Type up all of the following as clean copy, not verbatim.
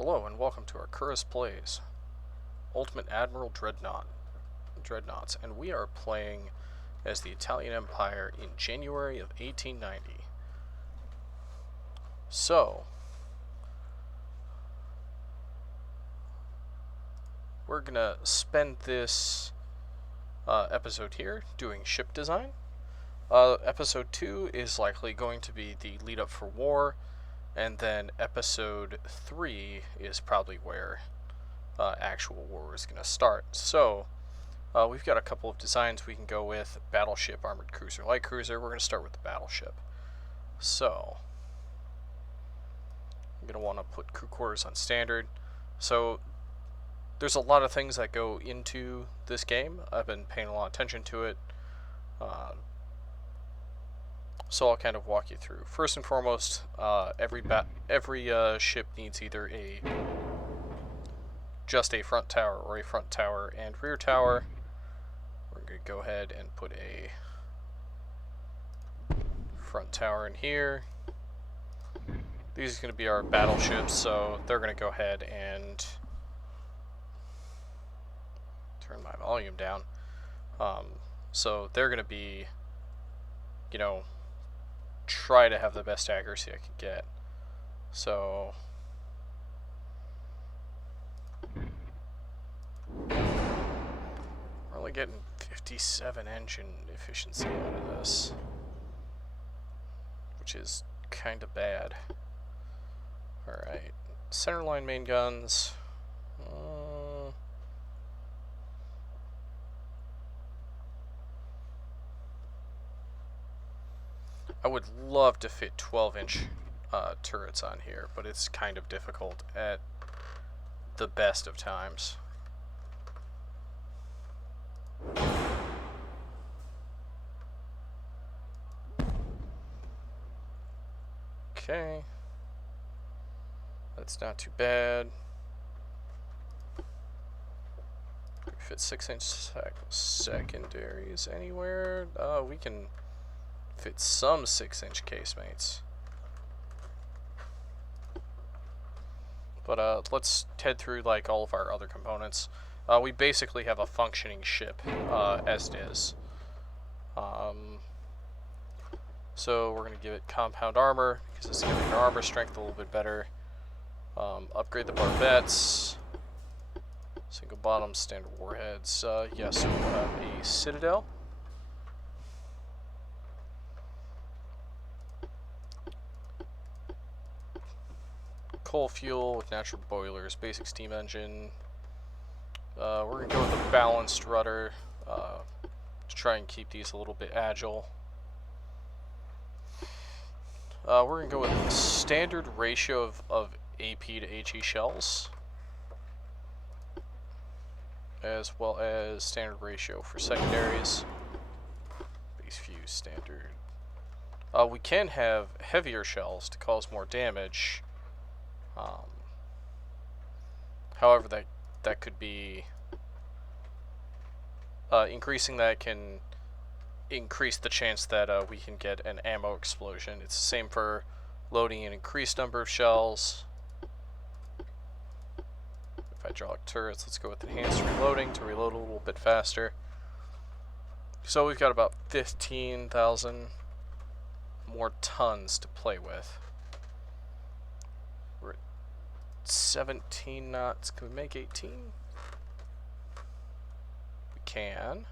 Hello and welcome to our Curris Plays Ultimate Admiral Dreadnoughts, and we are playing as the Italian Empire in January of 1890. So, we're gonna spend this episode here doing ship design. Episode 2 is likely going to be the lead up for war, and then episode 3 is probably where actual war is going to start. So, we've got a couple of designs we can go with: battleship, armored cruiser, light cruiser. We're going to start with the battleship. So, I'm going to want to put crew quarters on standard. So, there's a lot of things that go into this game. I've been paying a lot of attention to it. So I'll kind of walk you through. First and foremost, every ship needs either just a front tower or a front tower and rear tower. We're going to go ahead and put a front tower in here. These are going to be our battleships, so they're going to go ahead and turn my volume down. So they're going to be, try to have the best accuracy I can get. So we're only getting 57 engine efficiency out of this, which is kind of bad. Alright, centerline main guns. I would love to fit 12-inch turrets on here, but it's kind of difficult at the best of times. Okay. That's not too bad. Can we fit 6-inch secondaries anywhere? We can fit some 6-inch casemates. But let's head through like all of our other components. We basically have a functioning ship as it is. So we're going to give it compound armor because it's going to make our armor strength a little bit better. Upgrade the barbettes. Single bottom, standard warheads. Yes, we'll have a citadel. Coal fuel with natural boilers, basic steam engine. We're going to go with a balanced rudder to try and keep these a little bit agile. We're going to go with a standard ratio of AP to HE shells, as well as standard ratio for secondaries. Base fuse standard. We can have heavier shells to cause more damage. However, that could be increasing that can increase the chance that we can get an ammo explosion. It's the same for loading an increased number of shells. If hydraulic turrets, let's go with enhanced reloading to reload a little bit faster. So we've got about 15,000 more tons to play with. 17 knots. Can we make 18? We can.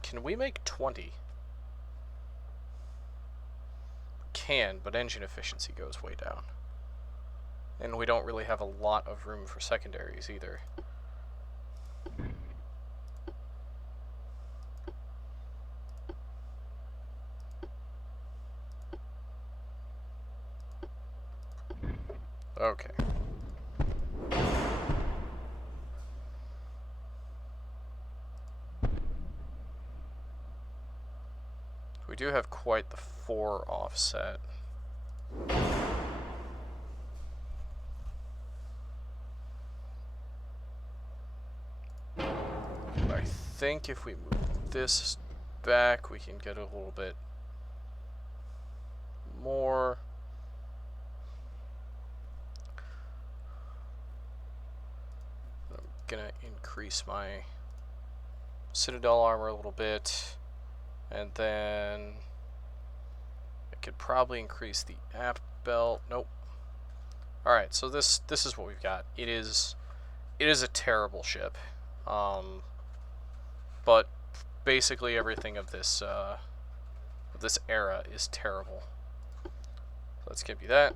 Can we make 20? We can, but engine efficiency goes way down. And we don't really have a lot of room for secondaries either. Okay. We do have quite the 4 offset. I think if we move this back, we can get a little bit more. gonna increase my Citadel armor a little bit, and then I could probably increase the aft belt. Nope. All right, so this is what we've got. It is a terrible ship, but basically everything of this era is terrible. Let's give you that.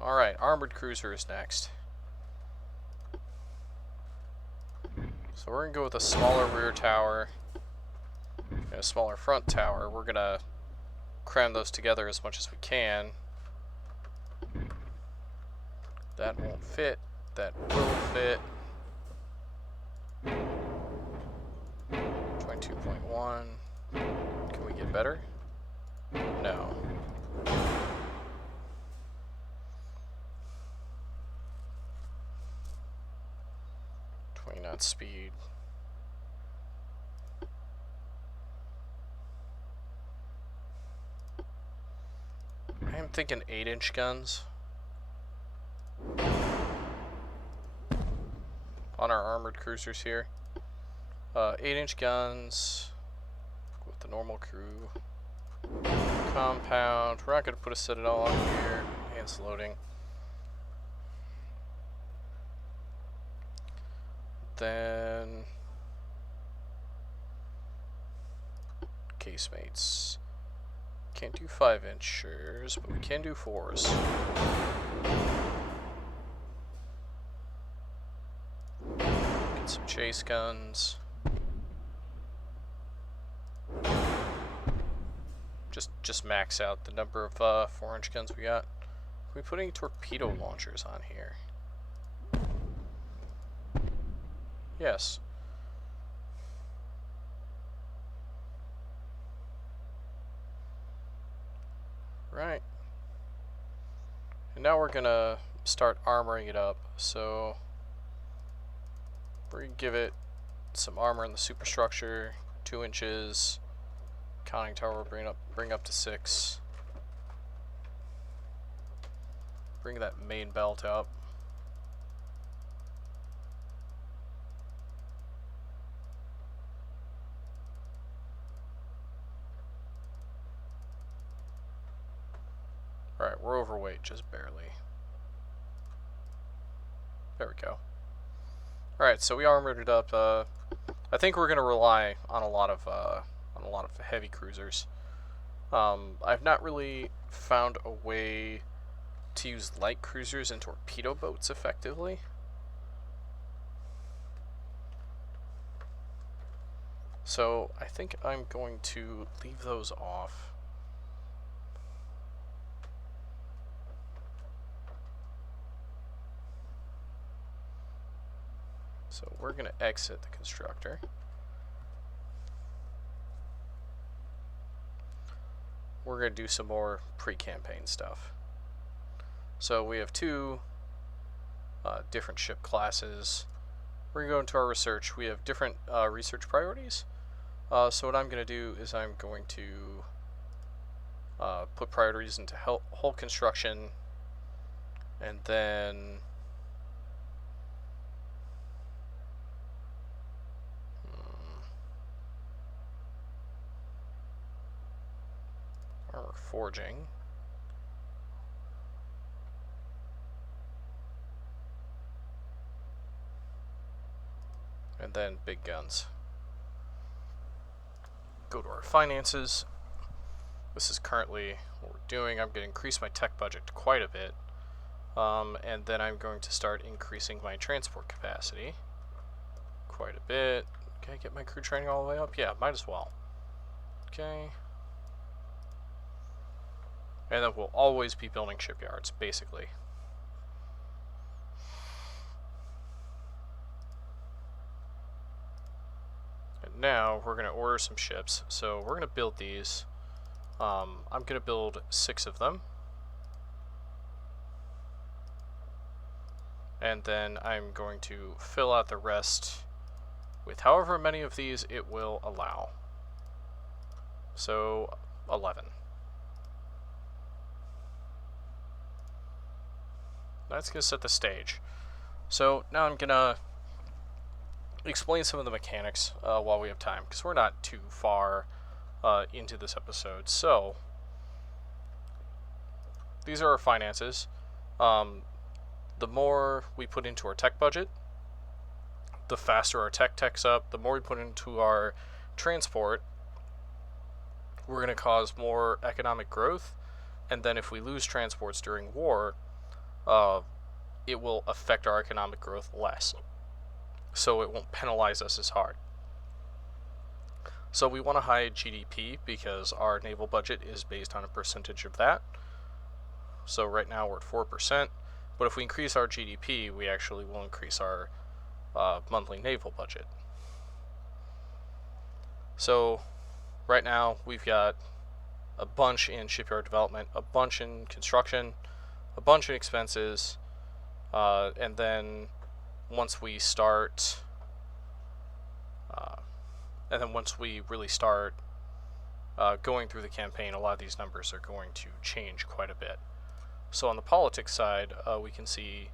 All right, armored cruiser is next. So we're gonna go with a smaller rear tower and a smaller front tower. We're gonna cram those together as much as we can. That won't fit. That will fit. 22.1. Can we get better? No. 20 knot speed. I am thinking 8-inch guns on our armored cruisers here. 8-inch guns with the normal crew. Compound. We're not going to put a Citadel on here. Enhanced loading. Then casemates. Can't do 5-inchers, but we can do 4s. Get some chase guns. Just max out the number of 4-inch guns we got. Are we putting torpedo launchers on here? Yes. Right. And now we're gonna start armoring it up. So we're gonna give it some armor in the superstructure, 2 inches. Conning tower will bring up to 6. Bring that main belt up. Alright, we're overweight, just barely. There we go. Alright, so we armored it up. I think we're gonna rely on a lot of heavy cruisers. I've not really found a way to use light cruisers and torpedo boats effectively. So I think I'm going to leave those off. So we're going to exit the constructor. We're going to do some more pre-campaign stuff. So we have 2 different ship classes. We're going to go into our research. We have different research priorities. So what I'm going to do is I'm going to put priorities into hull construction, and then armor forging. And then big guns. Go to our finances. This is currently what we're doing. I'm going to increase my tech budget quite a bit. And then I'm going to start increasing my transport capacity quite a bit. Can I get my crew training all the way up? Yeah, might as well. Okay. And then we'll always be building shipyards, basically. And now we're going to order some ships. So we're going to build these. I'm going to build 6 of them. And then I'm going to fill out the rest with however many of these it will allow. So 11. That's going to set the stage. So now I'm going to explain some of the mechanics while we have time, because we're not too far into this episode. So, these are our finances. The more we put into our tech budget, the faster our tech techs up. The more we put into our transport, we're going to cause more economic growth. And then if we lose transports during war, it will affect our economic growth less. So it won't penalize us as hard. So we want a high GDP because our naval budget is based on a percentage of that. So right now we're at 4%. But if we increase our GDP, we actually will increase our monthly naval budget. So right now we've got a bunch in shipyard development, a bunch in construction, a bunch in expenses, and then once we start, once we really start going through the campaign, a lot of these numbers are going to change quite a bit. So on the politics side, we can see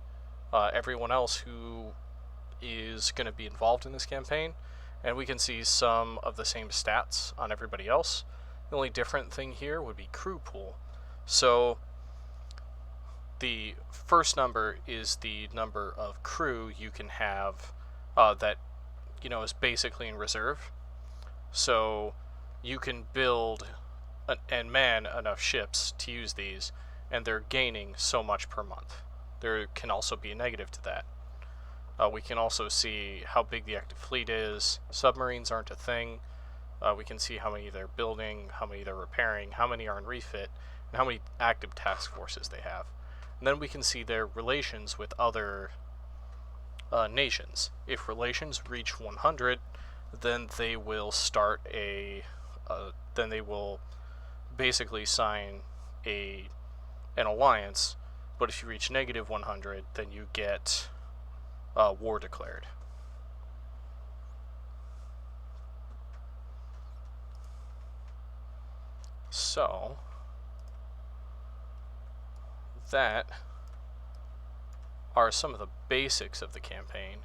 everyone else who is going to be involved in this campaign, and we can see some of the same stats on everybody else. The only different thing here would be crew pool. So the first number is the number of crew you can have that is basically in reserve. So you can build and man enough ships to use these, and they're gaining so much per month. There can also be a negative to that. We can also see how big the active fleet is. Submarines aren't a thing. We can see how many they're building, how many they're repairing, how many are in refit, and how many active task forces they have. And then we can see their relations with other nations. If relations reach 100, then they will start then they will basically sign an alliance. But if you reach negative 100, then you get war declared. So that are some of the basics of the campaign.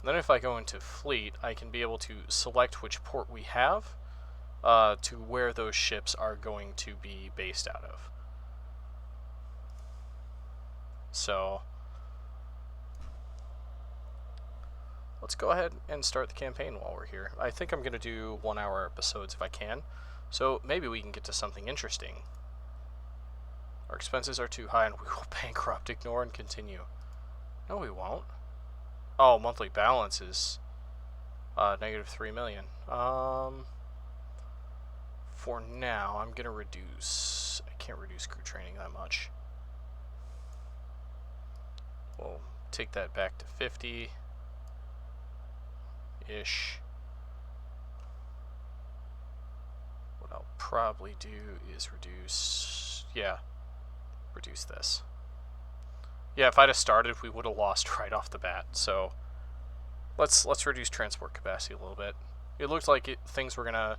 And then if I go into fleet, I can be able to select which port we have to where those ships are going to be based out of. So let's go ahead and start the campaign while we're here. I think I'm going to do 1-hour episodes if I can, so maybe we can get to something interesting. Our expenses are too high and we will bankrupt. Ignore and continue. No, we won't. Oh, monthly balance is negative 3 million. For now, I'm going to reduce... I can't reduce crew training that much. We'll take that back to 50-ish. What I'll probably do is reduce... Yeah, reduce this. Yeah, if I'd have started, we would have lost right off the bat. So let's reduce transport capacity a little bit. It looked like things were gonna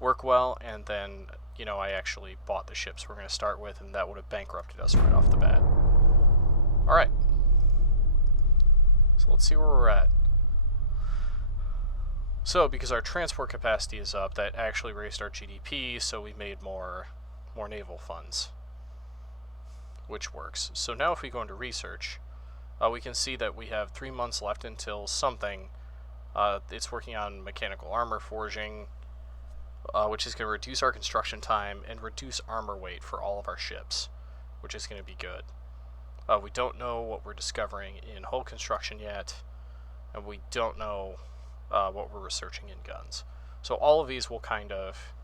work well, and then I actually bought the ships we're gonna start with, and that would have bankrupted us right off the bat. All right. So let's see where we're at. So because our transport capacity is up, that actually raised our GDP, so we made more naval funds, which works. So now if we go into research, we can see that we have 3 months left until something. It's working on mechanical armor forging, which is going to reduce our construction time and reduce armor weight for all of our ships, which is going to be good. We don't know what we're discovering in hull construction yet, and we don't know what we're researching in guns. So all of these will kind of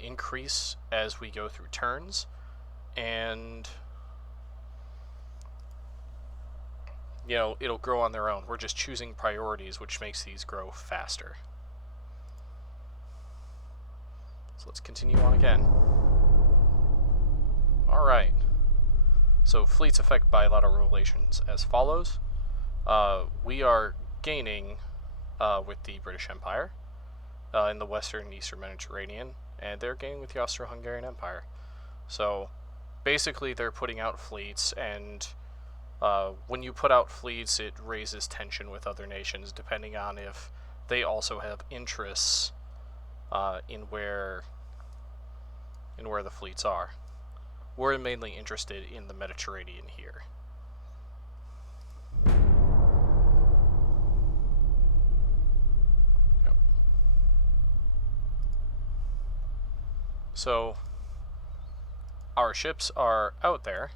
increase as we go through turns, and it'll grow on their own. We're just choosing priorities, which makes these grow faster. So let's continue on again. Alright. So fleets affect bilateral relations as follows. We are gaining with the British Empire in the Western and Eastern Mediterranean, and they're gaining with the Austro-Hungarian Empire. So basically they're putting out fleets, and When you put out fleets, it raises tension with other nations, depending on if they also have interests in where the fleets are. We're mainly interested in the Mediterranean here. Yep. So our ships are out there.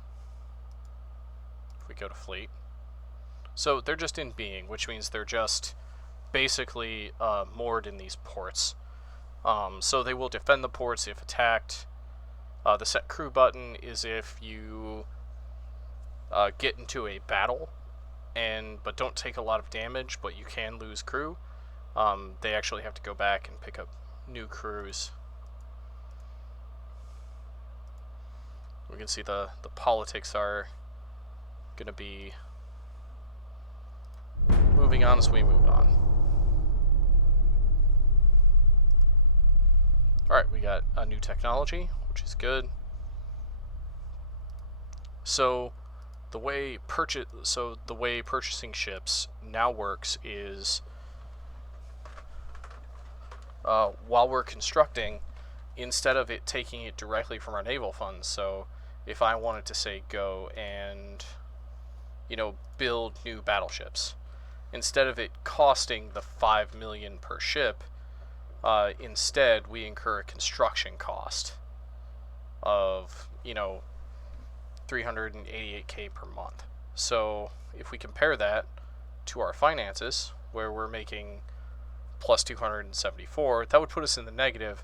If we go to fleet, so they're just in being, which means they're just basically moored in these ports. So they will defend the ports if attacked. The set crew button is if you get into a battle but don't take a lot of damage, but you can lose crew. They actually have to go back and pick up new crews. We can see the politics are going to be moving on as we move on. Alright, we got a new technology, which is good. So the way purchasing ships now works is while we're constructing, instead of it taking it directly from our naval funds, so if I wanted to say go and build new battleships, instead of it costing the $5 million per ship, instead we incur a construction cost of $388K per month. So if we compare that to our finances, where we're making plus 274, that would put us in the negative,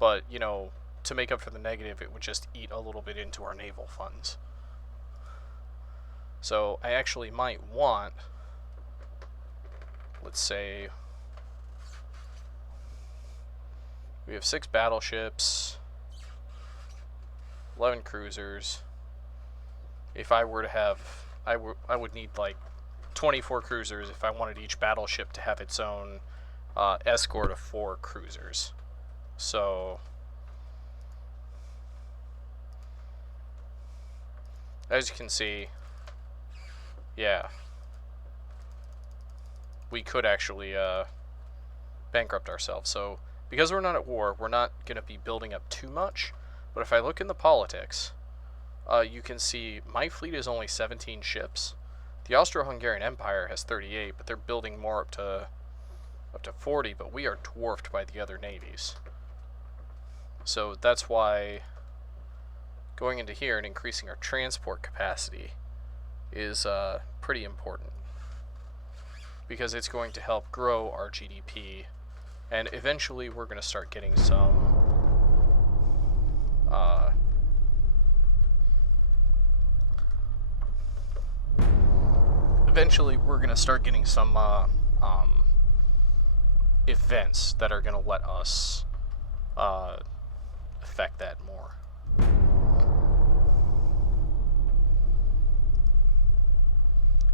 but to make up for the negative, it would just eat a little bit into our naval funds. So I actually might want, let's say, we have 6 battleships, 11 cruisers. If I were to have, I would need like 24 cruisers if I wanted each battleship to have its own escort of 4 cruisers. So as you can see, yeah, we could actually bankrupt ourselves. So because we're not at war, we're not going to be building up too much. But if I look in the politics, you can see my fleet is only 17 ships. The Austro-Hungarian Empire has 38, but they're building more up to 40, but we are dwarfed by the other navies. So that's why going into here and increasing our transport capacity is pretty important, because it's going to help grow our GDP, and eventually we're going to start getting some events that are going to let us affect that more.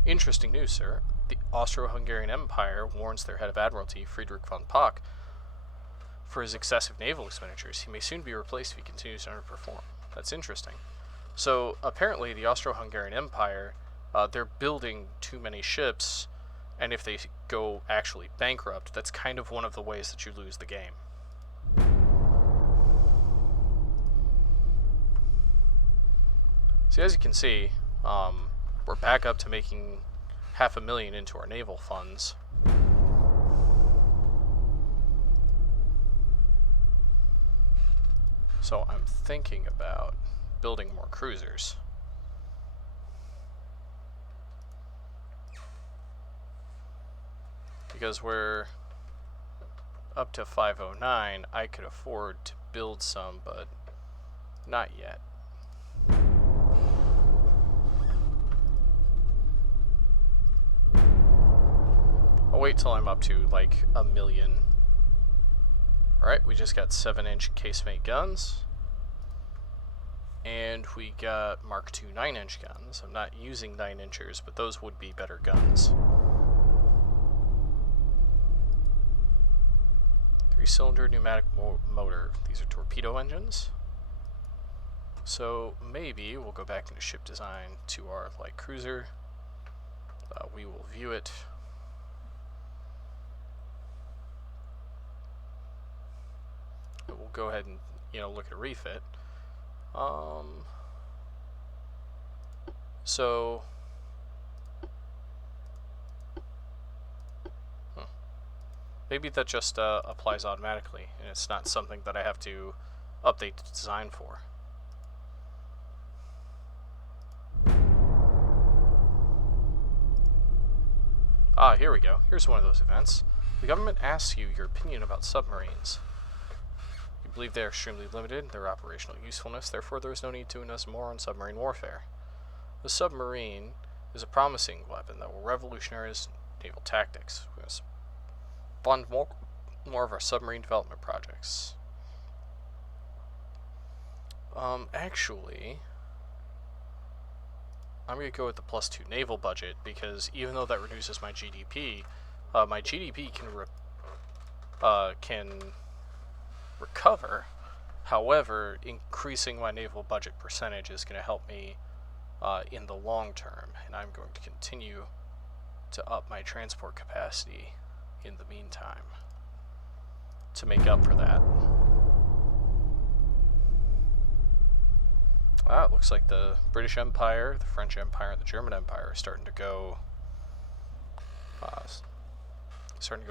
Interesting news, sir. The Austro-Hungarian Empire warns their head of Admiralty, Friedrich von Pock, for his excessive naval expenditures. He may soon be replaced if he continues to underperform. That's interesting. So apparently the Austro-Hungarian Empire, they're building too many ships, and if they go actually bankrupt, that's kind of one of the ways that you lose the game. So as you can see, we're back up to making $500,000 into our naval funds. So I'm thinking about building more cruisers. Because we're up to 509, I could afford to build some, but not yet. I'll wait till I'm up to like 1 million. Alright, we just got 7-inch casemate guns. And we got Mark II 9-inch guns. I'm not using 9-inchers, but those would be better guns. 3-cylinder pneumatic motor. These are torpedo engines. So maybe we'll go back into ship design to our light cruiser. We will view it. We'll go ahead and, look at a refit. So maybe that just applies automatically, and it's not something that I have to update the design for. Ah, here we go. Here's one of those events. The government asks you your opinion about submarines. You believe they are extremely limited in their operational usefulness, therefore there is no need to invest more on submarine warfare. The submarine is a promising weapon that will revolutionize naval tactics. We must fund more of our submarine development projects. Actually, I'm going to go with the +2 naval budget, because even though that reduces my GDP can recover. However, increasing my naval budget percentage is going to help me in the long term, and I'm going to continue to up my transport capacity in the meantime to make up for that. It looks like the British Empire, the French Empire, and the German Empire are starting to go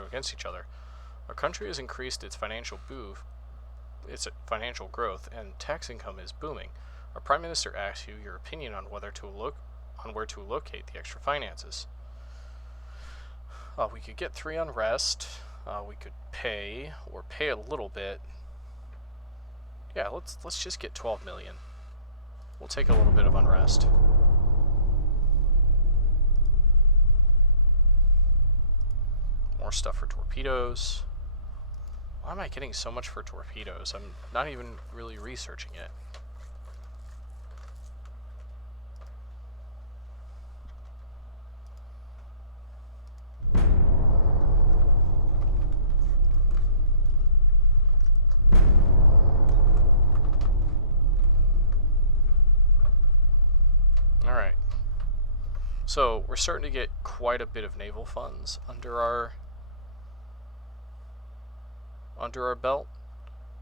against each other. Our country has increased its financial growth, and tax income is booming. Our Prime Minister asks you your opinion on where to allocate the extra finances. We could get 3 unrest. We could pay a little bit. Yeah, let's just get 12 million. We'll take a little bit of unrest. More stuff for torpedoes. Why am I getting so much for torpedoes? I'm not even really researching it. Alright. So, we're starting to get quite a bit of naval funds under our belt.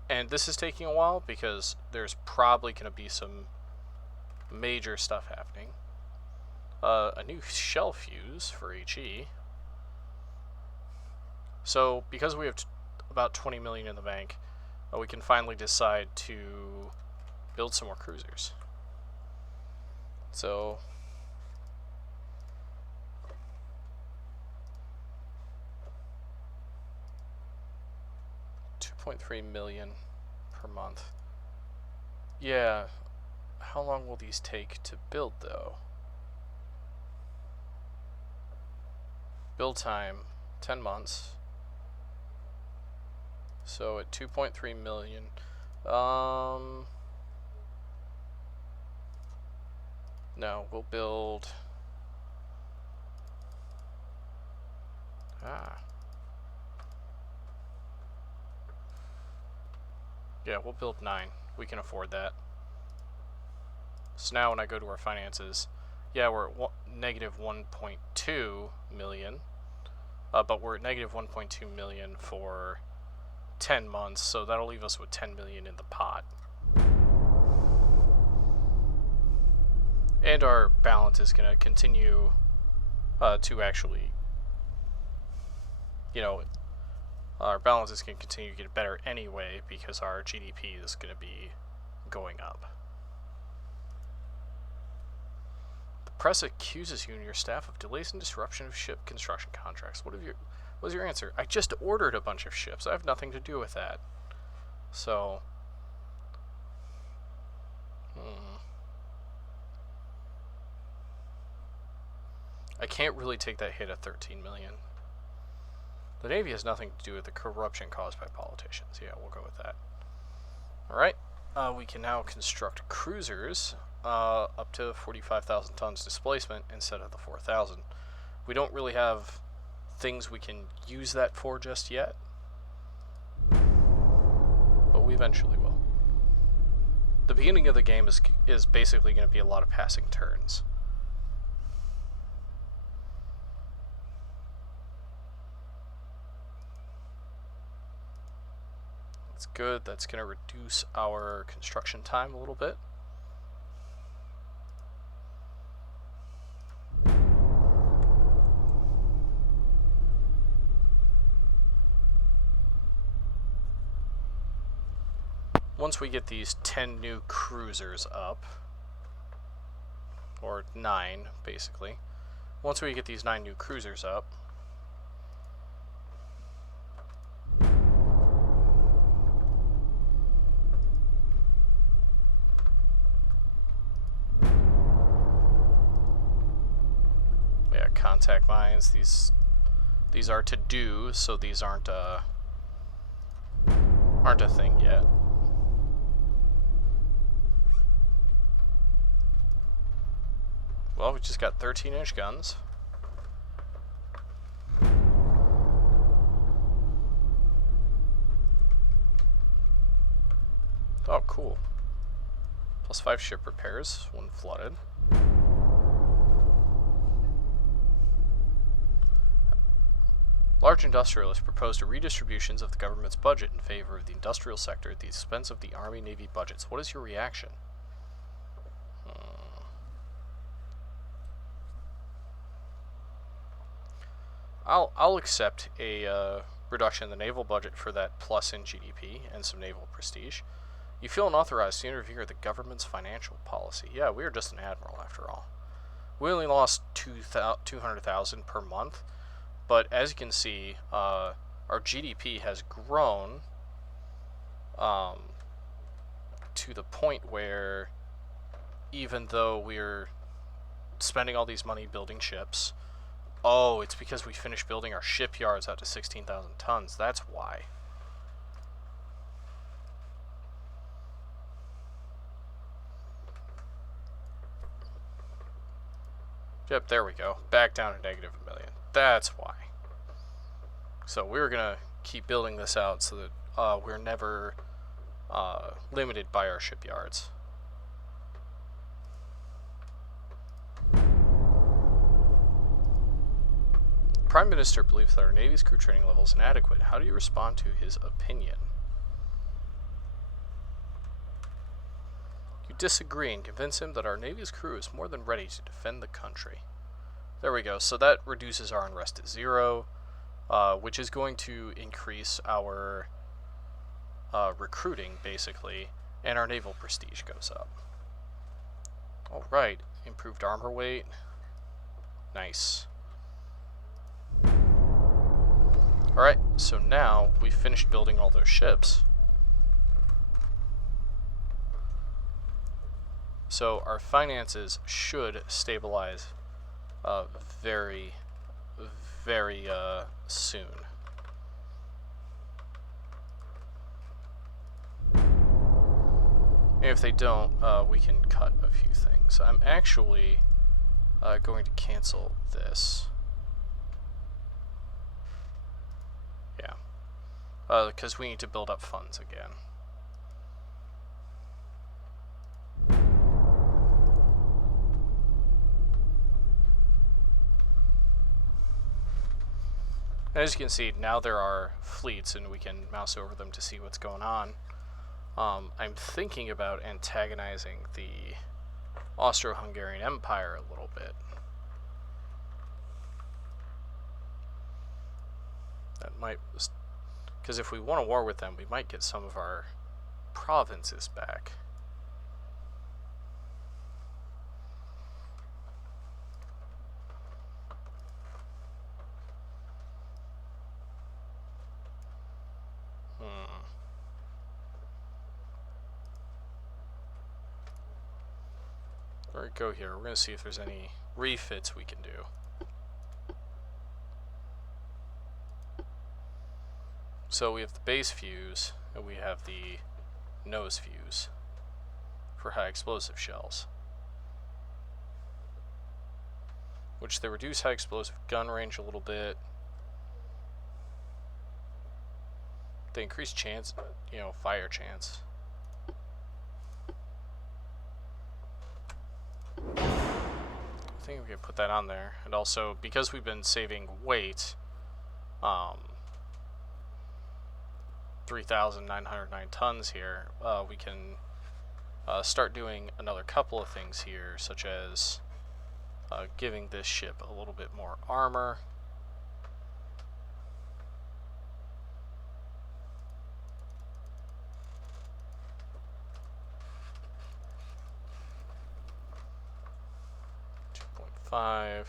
And this is taking a while because there's probably going to be some major stuff happening. A new shell fuse for HE. So, because we have about 20 million in the bank, we can finally decide to build some more cruisers. So, $2.3 million per month. Yeah, how long will these take to build, though? Build time, 10 months. So at 2.3 million, no, we'll build, yeah, we'll build 9. We can afford that. So now when I go to our finances, yeah, we're at negative 1.2 million, but we're at negative 1.2 million for 10 months, so that'll leave us with 10 million in the pot. And our balance is going to continue to actually, our balance is going to continue to get better anyway because our GDP is going to be going up. The press accuses you and your staff of delays and disruption of ship construction contracts. What was your answer? I just ordered a bunch of ships. I have nothing to do with that. So, I can't really take that hit at 13 million. The Navy has nothing to do with the corruption caused by politicians. Yeah, we'll go with that. Alright, we can now construct cruisers up to 45,000 tons displacement instead of the 4,000. We don't really have things we can use that for just yet, but we eventually will. The beginning of the game is basically going to be a lot of passing turns. That's good. That's going to reduce our construction time a little bit. Once we get these 10 new cruisers up, or 9 basically, once we get these 9 new cruisers up, yeah, contact mines, these are to do, so these aren't a thing yet. Well, we just got 13-inch guns. Oh, cool. +5 ship repairs when flooded. Large industrialists proposed redistributions of the government's budget in favor of the industrial sector at the expense of the Army-Navy budgets. What is your reaction? I'll accept a reduction in the naval budget for that plus in GDP and some naval prestige. You feel unauthorized to interfere in the government's financial policy. Yeah, we are just an admiral after all. We only lost 200,000 per month, but as you can see, our GDP has grown to the point where even though we're spending all these money building ships, oh, it's because we finished building our shipyards out to 16,000 tons. That's why. Yep, there we go. Back down to -1 million. That's why. So we're going to keep building this out so that we're never limited by our shipyards. Prime Minister believes that our Navy's crew training level is inadequate. How do you respond to his opinion? You disagree and convince him that our Navy's crew is more than ready to defend the country. There we go. So that reduces our unrest to 0, which is going to increase our recruiting, basically, and our naval prestige goes up. Alright, improved armor weight. Nice. Alright, so now we've finished building all those ships. So our finances should stabilize very, very soon. And if they don't, we can cut a few things. I'm actually going to cancel this. Yeah. Because we need to build up funds again. As you can see, now there are fleets and we can mouse over them to see what's going on. I'm thinking about antagonizing the Austro-Hungarian Empire a little bit. That might, because if we want a war with them, we might get some of our provinces back. We're going to go here. We're going to see if there's any refits we can do. So we have the base fuse, and we have the nose fuse for high explosive shells, which they reduce high explosive gun range a little bit. They increase chance, fire chance. I think we can put that on there. And also, because we've been saving weight, 3,909 tons here, we can start doing another couple of things here, such as giving this ship a little bit more armor. $2.5.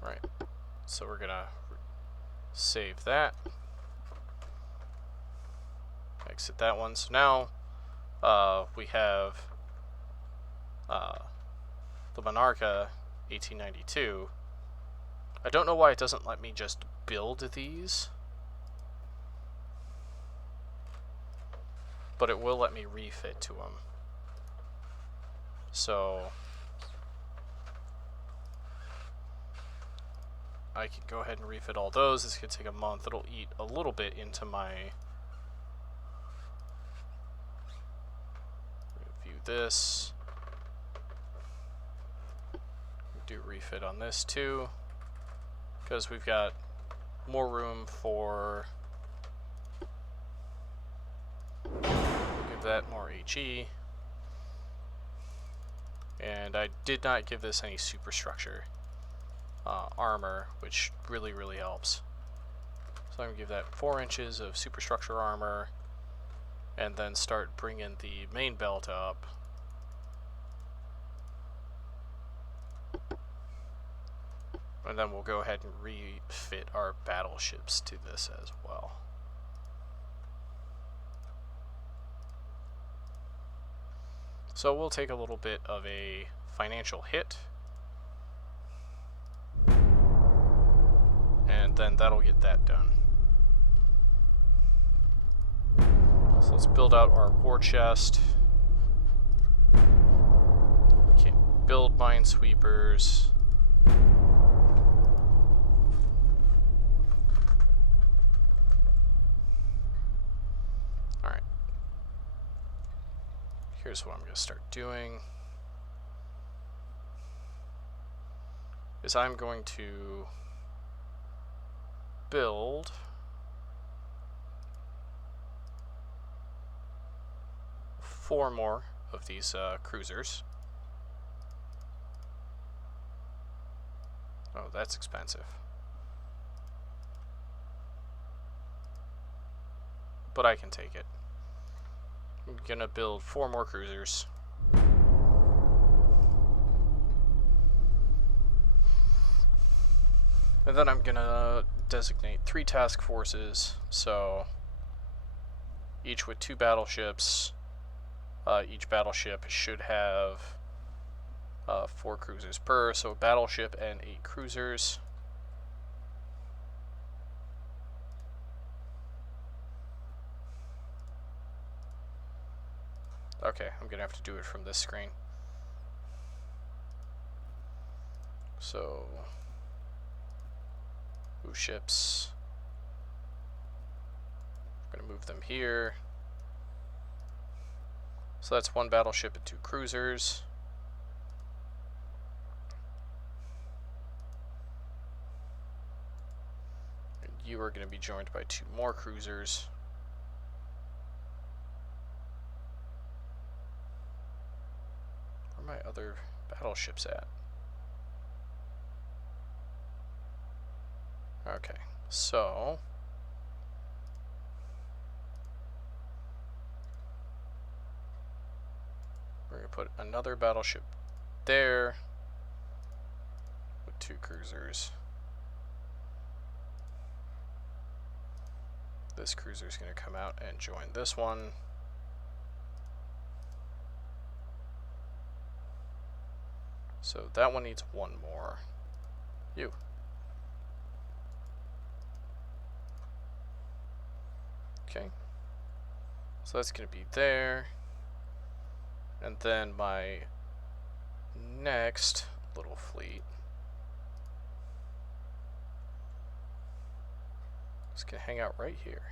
Right, so we're gonna save that, exit that one. So now we have the Monarcha 1892. I don't know why it doesn't let me just build these, but it will let me refit to them. So I can go ahead and refit all those. This could take a month. It'll eat a little bit into my... View this. Do refit on this too, because we've got more room for... Give that more HE. And I did not give this any superstructure armor, which really helps. So I'm going to give that 4 inches of superstructure armor, and then start bringing the main belt up. And then we'll go ahead and refit our battleships to this as well. So we'll take a little bit of a financial hit, and then that'll get that done. So let's build out our war chest. We can build minesweepers. Alright. Here's what I'm going to start doing. Is I'm going to build four more of these cruisers. Oh, that's expensive. But I can take it. I'm gonna build 4 more cruisers. And then I'm gonna designate 3 task forces, so each with 2 battleships. Each battleship should have 4 cruisers per, so a battleship and 8 cruisers. Okay, I'm gonna have to do it from this screen. So, move ships. I'm gonna move them here. So that's 1 battleship and 2 cruisers. And you are going to be joined by 2 more cruisers. Where are my other battleships at? Okay, so we're going to put another battleship there with 2 cruisers. This cruiser is going to come out and join this one. So that one needs 1 more. You. Okay. So that's going to be there. And then my next little fleet is going to hang out right here.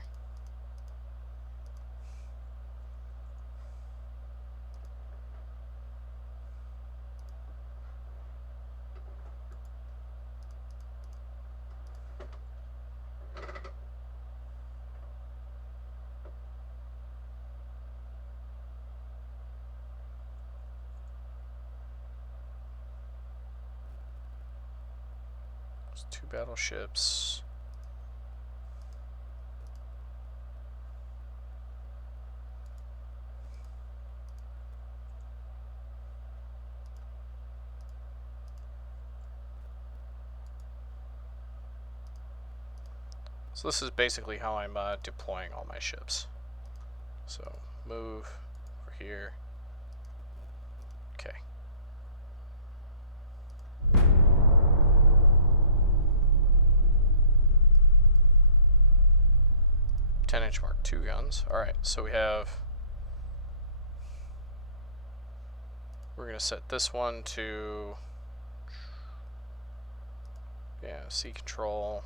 There's 2 battleships. So this is basically how I'm deploying all my ships. So move over here. Okay. "10-inch Mark II guns. Alright, so we're going to set this one to, yeah, sea control.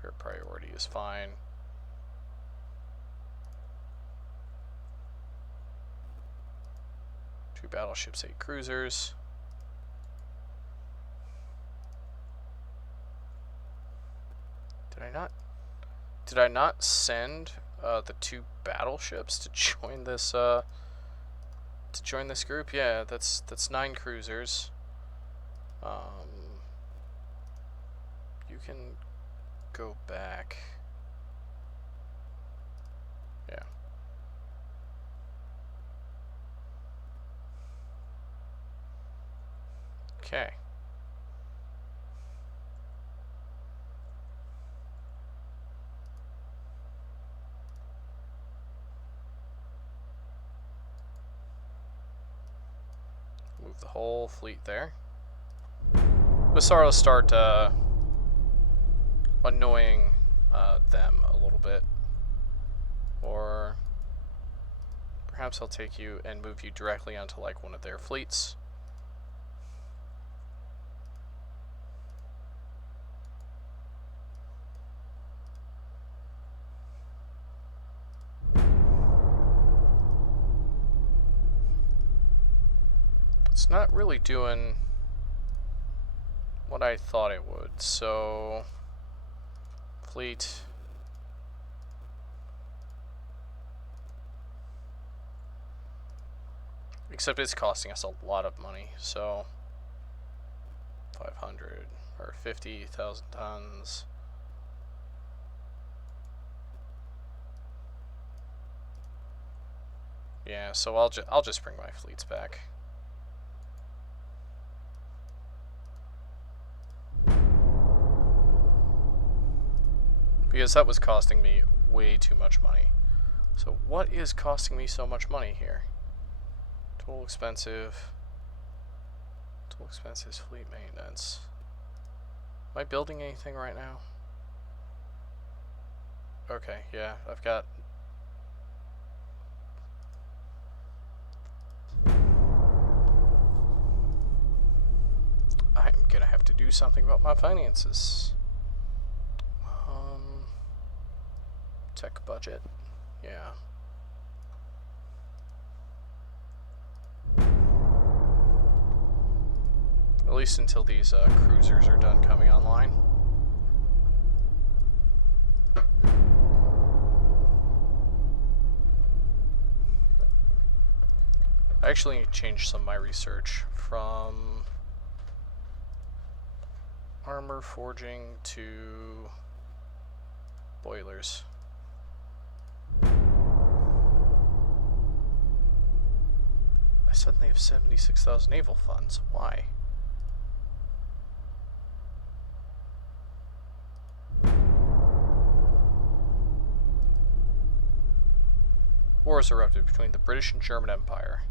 Fair priority is fine. Two battleships, 8 cruisers. Did I not send the 2 battleships to join this group? Yeah, that's 9 cruisers. You can go back. Yeah. Okay. Move the whole fleet there. Basara will start annoying them a little bit. Or perhaps I'll take you and move you directly onto like one of their fleets. It's not really doing what I thought it would, so fleet. Except it's costing us a lot of money, so 500 or 50,000 tons. Yeah, so I'll just bring my fleets back. Because that was costing me way too much money. So what is costing me so much money here? Total expenses, fleet maintenance. Am I building anything right now? Okay, yeah, I've got... I'm gonna have to do something about my finances. Tech budget, yeah. At least until these cruisers are done coming online. I actually changed some of my research from armor forging to boilers. I suddenly have 76,000 naval funds. Why? Wars erupted between the British and German Empire.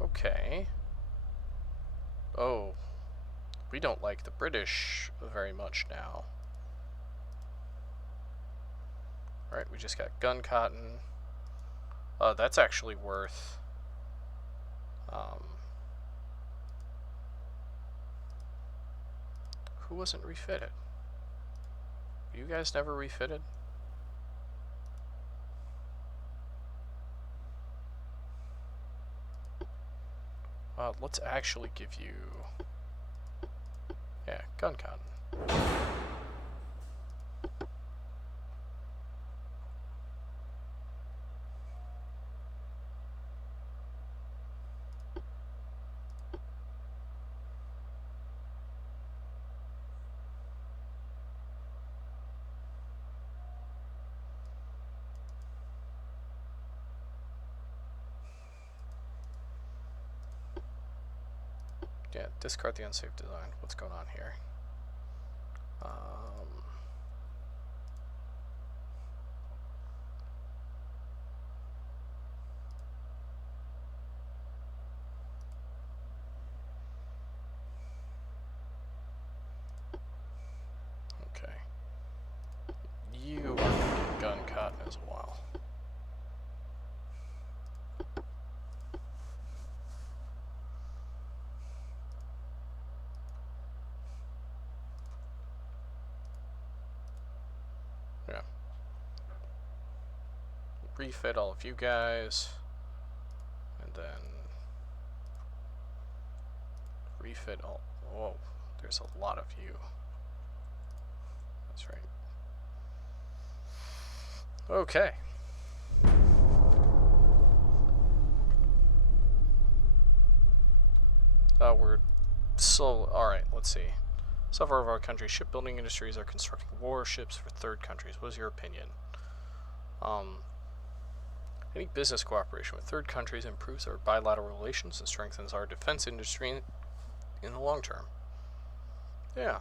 Okay. Oh. We don't like the British very much now. Alright, we just got gun cotton. That's actually worth... who wasn't refitted? You guys never refitted? Let's actually give you... yeah, gun cotton. Yeah, discard the unsafe design. What's going on here? Okay. You are going to get gun cotton as well. Yeah. Refit all of you guys. And then refit all. Whoa, there's a lot of you. That's right. Okay. We're so. Alright, let's see. Several of our country's shipbuilding industries are constructing warships for third countries. What is your opinion? Any business cooperation with third countries improves our bilateral relations and strengthens our defense industry in the long term. Yeah.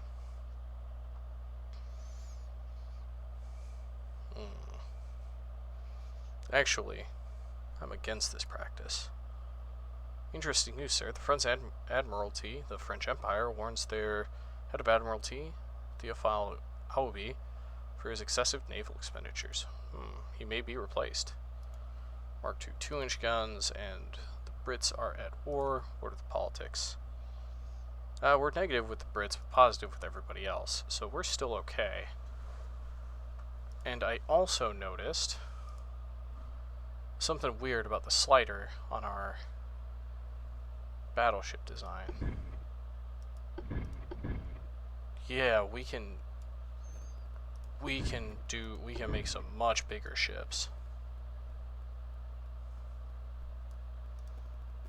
Actually, I'm against this practice. Interesting news, sir. The French Admiralty, the French Empire, warns their head of Admiralty, Theophile Hauby, for his excessive naval expenditures. He may be replaced. Mark II 2-inch guns, and the Brits are at war. What are the politics? We're negative with the Brits, but positive with everybody else, so we're still okay. And I also noticed something weird about the slider on our battleship design. Yeah, we can make some much bigger ships.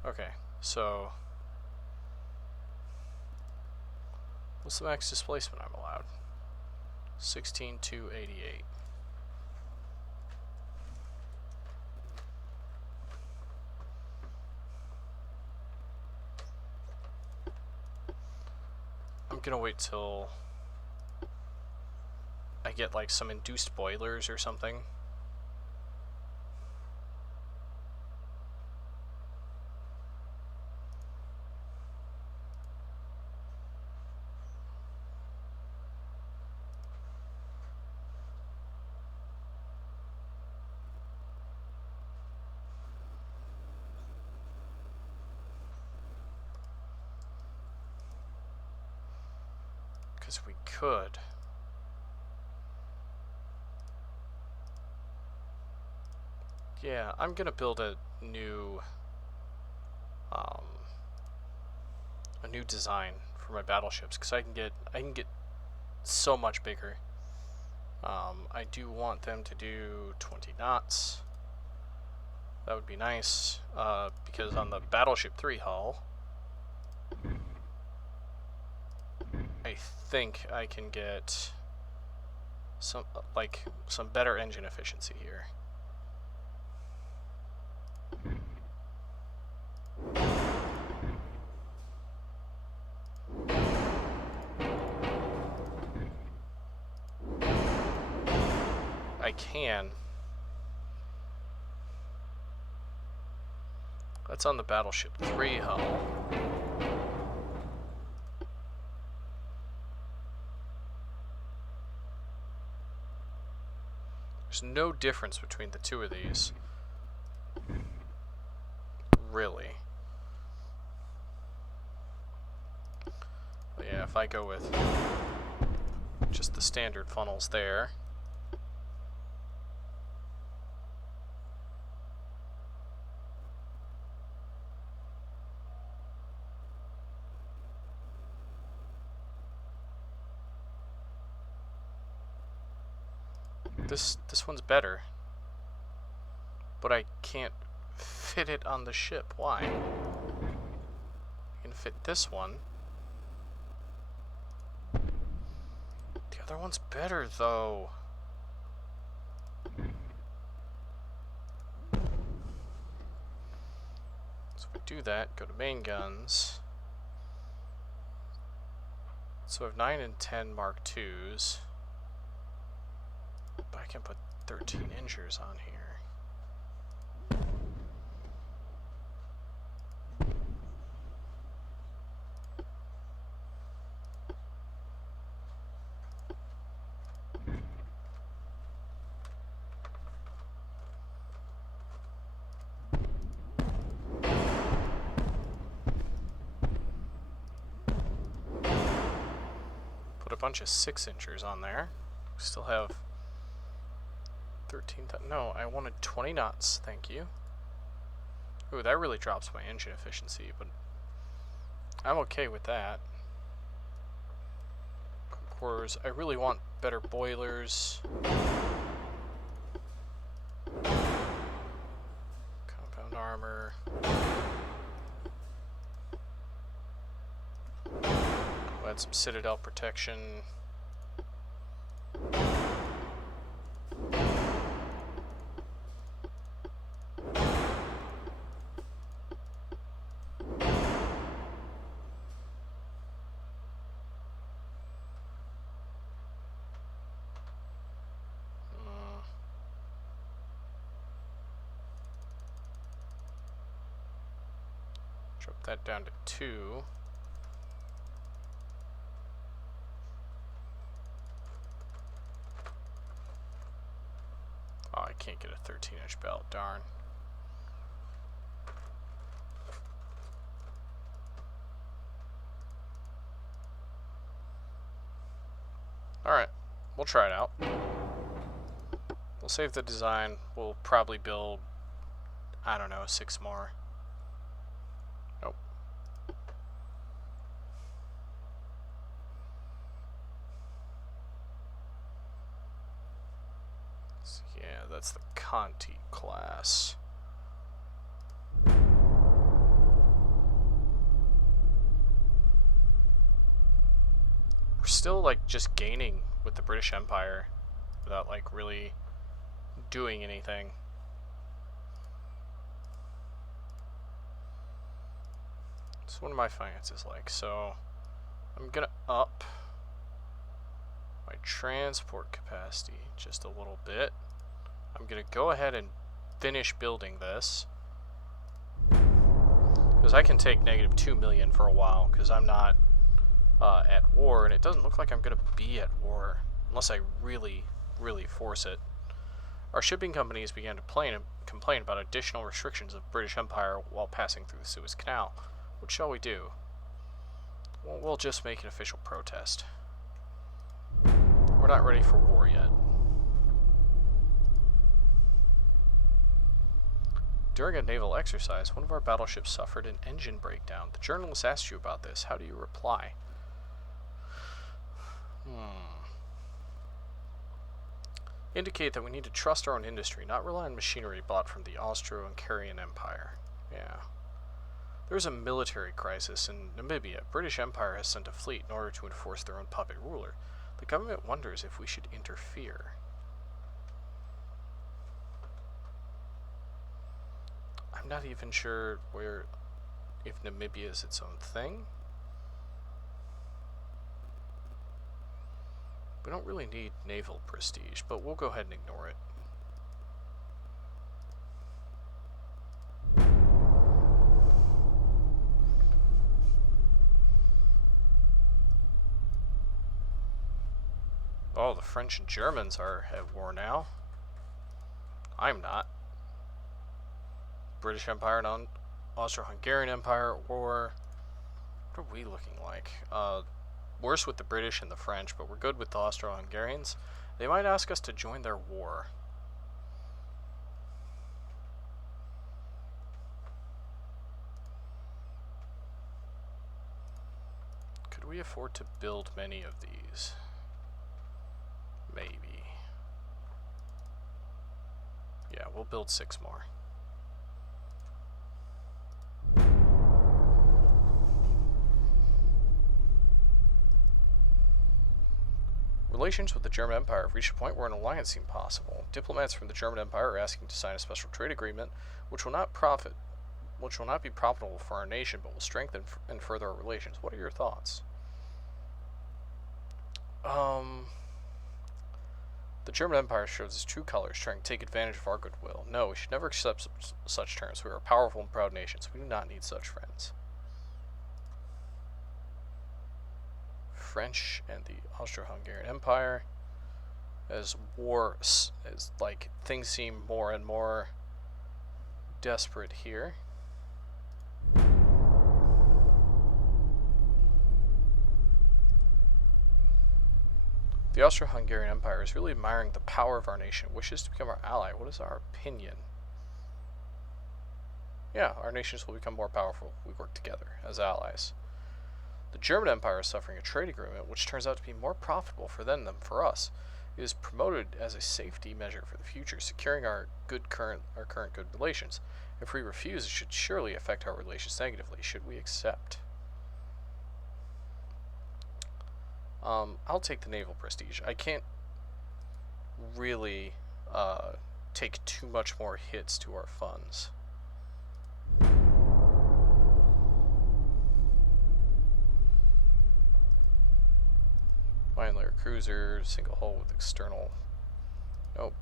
Okay, so what's the max displacement I'm allowed? 16,288. I'm gonna wait till I get like some induced boilers or something. Because we could. Yeah, I'm gonna build a new design for my battleships because I can get so much bigger. I do want them to do 20 knots. That would be nice because on the Battleship 3 hull, I think I can get some better engine efficiency here. I can. That's on the Battleship 3 hull. There's no difference between the two of these. Really. But yeah, if I go with just the standard funnels there. This one's better. But I can't fit it on the ship. Why? I can fit this one. The other one's better, though. So if we do that, go to main guns. So I have 9 and 10 Mark IIs. But I can put 13 inchers on here. Put a bunch of 6 inchers on there. Still have 13. No, I wanted 20 knots. Thank you. Ooh, that really drops my engine efficiency, but I'm okay with that. Quarters. I really want better boilers. Compound armor. We'll add some citadel protection. Drop that down to 2. Oh, I can't get a 13-inch belt, darn. Alright, we'll try it out. We'll save the design. We'll probably build, I don't know, 6 more. Nope. So yeah, that's the Conti class. We're still like just gaining with the British Empire without like really doing anything. So what are my finances like? So I'm gonna up my transport capacity just a little bit. I'm gonna go ahead and finish building this because I can take -2 million for a while because I'm not at war, and it doesn't look like I'm gonna be at war unless I really force it. Our shipping companies began to complain about additional restrictions of British Empire while passing through the Suez Canal. What shall we do? Well, we'll just make an official protest. We're not ready for war yet. During a naval exercise, one of our battleships suffered an engine breakdown. The journalist asked you about this. How do you reply? Indicate that we need to trust our own industry, not rely on machinery bought from the Austro-Hungarian Empire. Yeah. There's a military crisis in Namibia. British Empire has sent a fleet in order to enforce their own puppet ruler. The government wonders if we should interfere. I'm not even sure if Namibia is its own thing. We don't really need naval prestige, but we'll go ahead and ignore it. Oh, the French and Germans are at war now. I'm not. British Empire and Austro-Hungarian Empire at war. What are we looking like? Worse with the British and the French, but we're good with the Austro-Hungarians. They might ask us to join their war. Could we afford to build many of these? Maybe. Yeah, we'll build 6 more. Relations with the German Empire have reached a point where an alliance seems possible. Diplomats from the German Empire are asking to sign a special trade agreement, which will not be profitable for our nation, but will strengthen and further our relations. What are your thoughts? Um, the German Empire shows its true colors, trying to take advantage of our goodwill. No, we should never accept such terms. We are a powerful and proud nation, so we do not need such friends. French and the Austro-Hungarian Empire. As war, as like things seem more and more desperate here. The Austro-Hungarian Empire is really admiring the power of our nation, wishes to become our ally. What is our opinion? Yeah, our nations will become more powerful if we work together as allies. The German Empire is suffering a trade agreement which turns out to be more profitable for them than for us. It is promoted as a safety measure for the future, securing our current good relations. If we refuse, it should surely affect our relations negatively. Should we accept? I'll take the naval prestige. I can't really take too much more hits to our funds. Mine layer cruiser, single hull with external. Nope.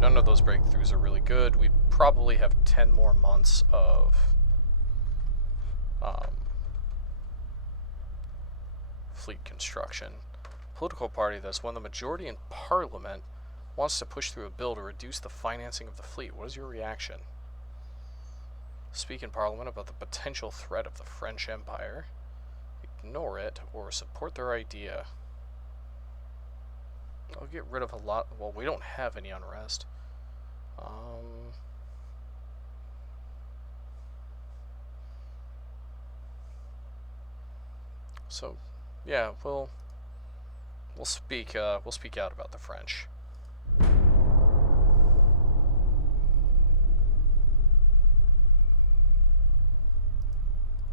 None of those breakthroughs are really good. We probably have 10 more months of fleet construction. Political party that's won the majority in Parliament wants to push through a bill to reduce the financing of the fleet. What is your reaction? Speak in Parliament about the potential threat of the French Empire. Ignore it or support their idea. I'll get rid of a lot. Well, we don't have any unrest. So, yeah, we'll speak out about the French.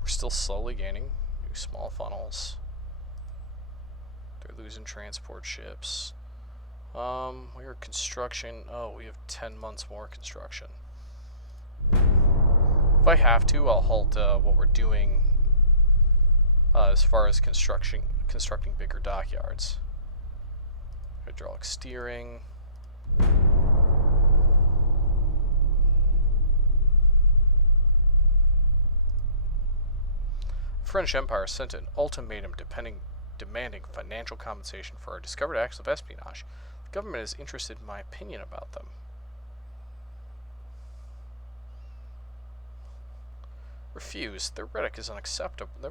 We're still slowly gaining new small funnels. They're losing transport ships. We're construction. Oh, we have 10 months more construction. If I have to, I'll halt what we're doing as far as constructing bigger dockyards. Hydraulic steering. French Empire sent an ultimatum demanding financial compensation for our discovered acts of espionage. The government is interested in my opinion about them. Refuse. Their rhetoric is unacceptable.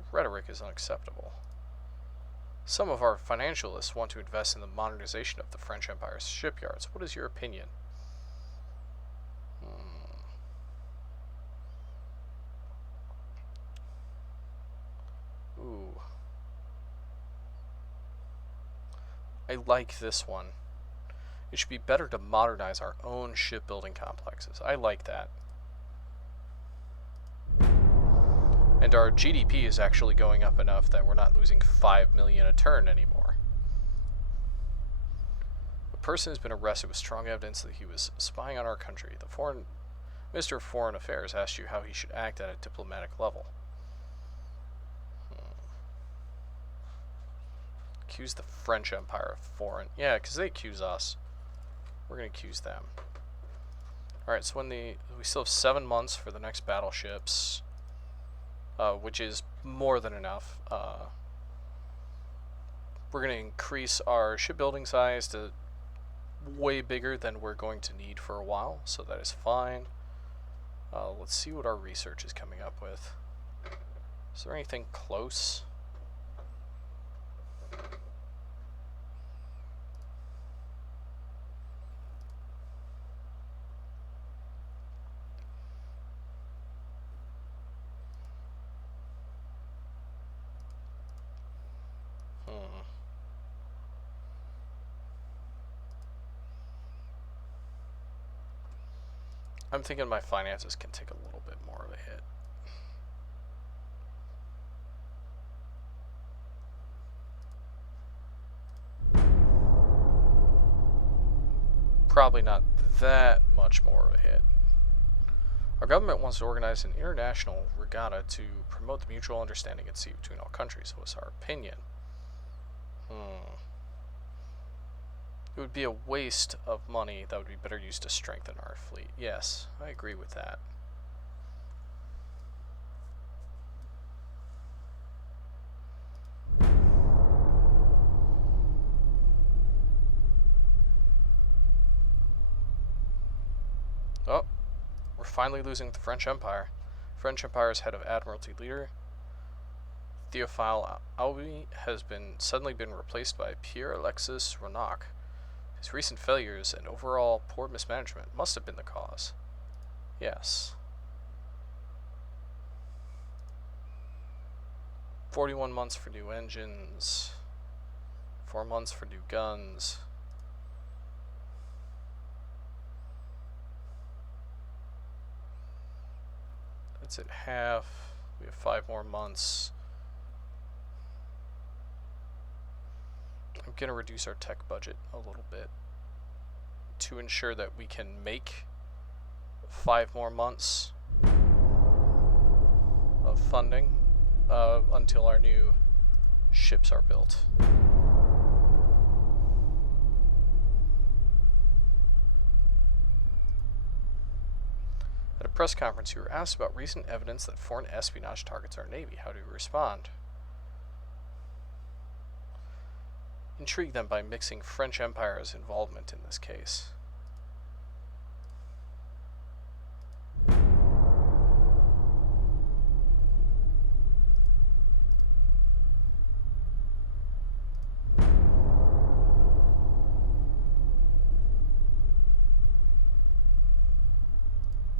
Some of our financialists want to invest in the modernization of the French Empire's shipyards. What is your opinion? Ooh. I like this one. It should be better to modernize our own shipbuilding complexes. I like that. And our GDP is actually going up enough that we're not losing 5 million a turn anymore. A person has been arrested with strong evidence that he was spying on our country. The Minister of Foreign Affairs asked you how he should act at a diplomatic level. Accuse the French Empire of foreign... Yeah, because they accuse us. We're going to accuse them. Alright, so we still have 7 months for the next battleships. Which is more than enough. We're going to increase our shipbuilding size to way bigger than we're going to need for a while, so that is fine. Let's see what our research is coming up with. Is there anything close? I'm thinking my finances can take a little bit more of a hit. Probably not that much more of a hit. Our government wants to organize an international regatta to promote the mutual understanding at sea between all countries. What's our opinion? It would be a waste of money that would be better used to strengthen our fleet. Yes, I agree with that. Oh, we're finally losing the French Empire. French Empire's head of Admiralty leader, Théophile Auby, has suddenly been replaced by Pierre-Alexis Ronac. His recent failures and overall poor mismanagement must have been the cause. Yes. 41 months for new engines. 4 months for new guns. That's at half. We have 5 more months. I'm going to reduce our tech budget a little bit to ensure that we can make 5 more months of funding until our new ships are built. At a press conference, you were asked about recent evidence that foreign espionage targets our Navy. How do you respond? Intrigue them by mixing French Empire's involvement in this case.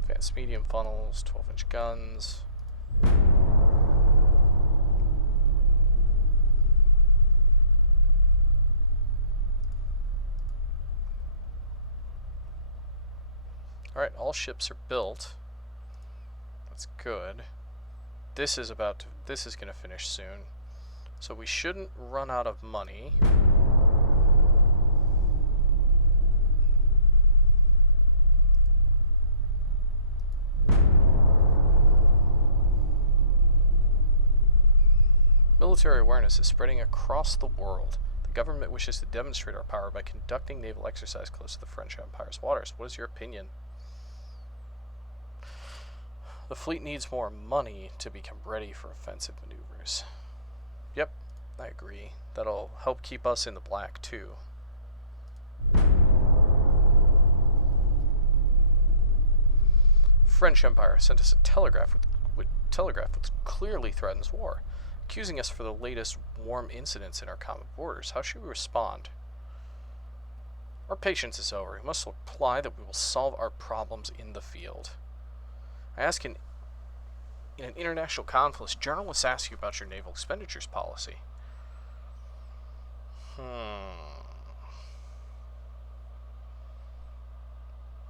Advanced medium funnels, 12-inch guns. Alright, all ships are built. That's good. This is going to finish soon. So we shouldn't run out of money. Military awareness is spreading across the world. The government wishes to demonstrate our power by conducting naval exercise close to the French Empire's waters. What is your opinion? The fleet needs more money to become ready for offensive maneuvers. Yep, I agree. That'll help keep us in the black, too. French Empire sent us a telegraph which clearly threatens war, accusing us for the latest warm incidents in our common borders. How should we respond? Our patience is over. We must reply that we will solve our problems in the field. I ask in an international conflict, journalists ask you about your naval expenditures policy.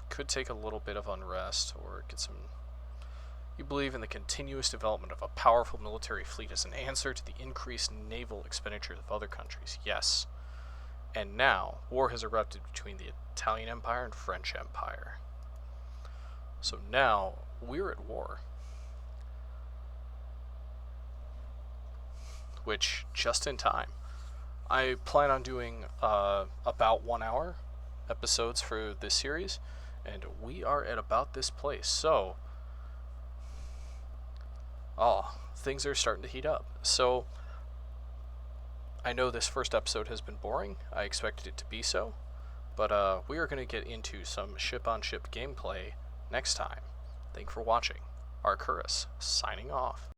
Could take a little bit of unrest or get some... You believe in the continuous development of a powerful military fleet as an answer to the increased naval expenditures of other countries. Yes. And now, war has erupted between the Italian Empire and French Empire. So now, we're at war. Which, just in time. I plan on doing about 1 hour episodes for this series, and we are at about this place. So, things are starting to heat up. So, I know this first episode has been boring. I expected it to be so. But we are going to get into some ship-on-ship gameplay next time. Thank you for watching. Arcurus, signing off.